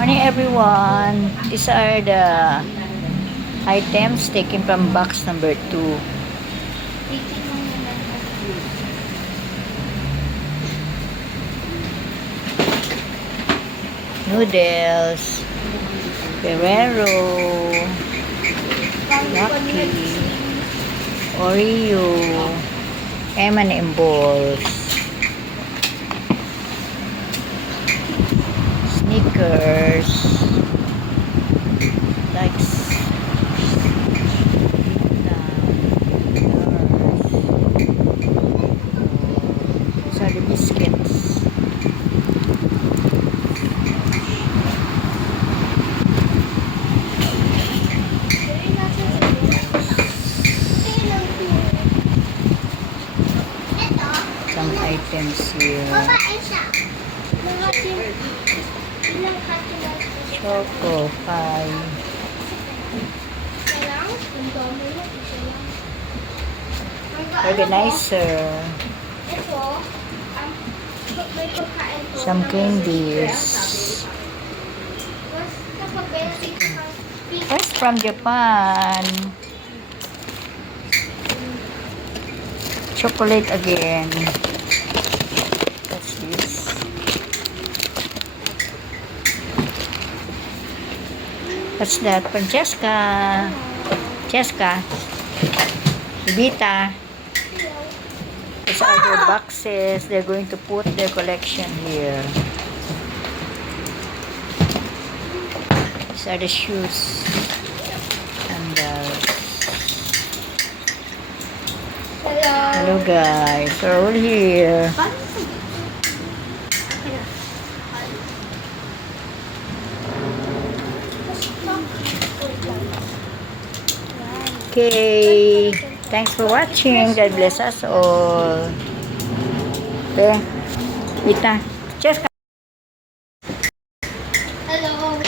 Morning everyone. These are the items taken from box number 2. Noodles, Ferrero, Lucky, Oreo, M&M balls, Snickers, likes, these are the biscuits. Some items here. Choco pie. Organizer. Some candies. First from Japan. Chocolate again. What's this? What's that? Francesca. Francesca. Vita. These are their boxes. They're going to put their collection here. These are the shoes. And hello guys. We're all here. Okay. Thanks for watching. God bless us all. Okay. Vita. Cheers. Hello.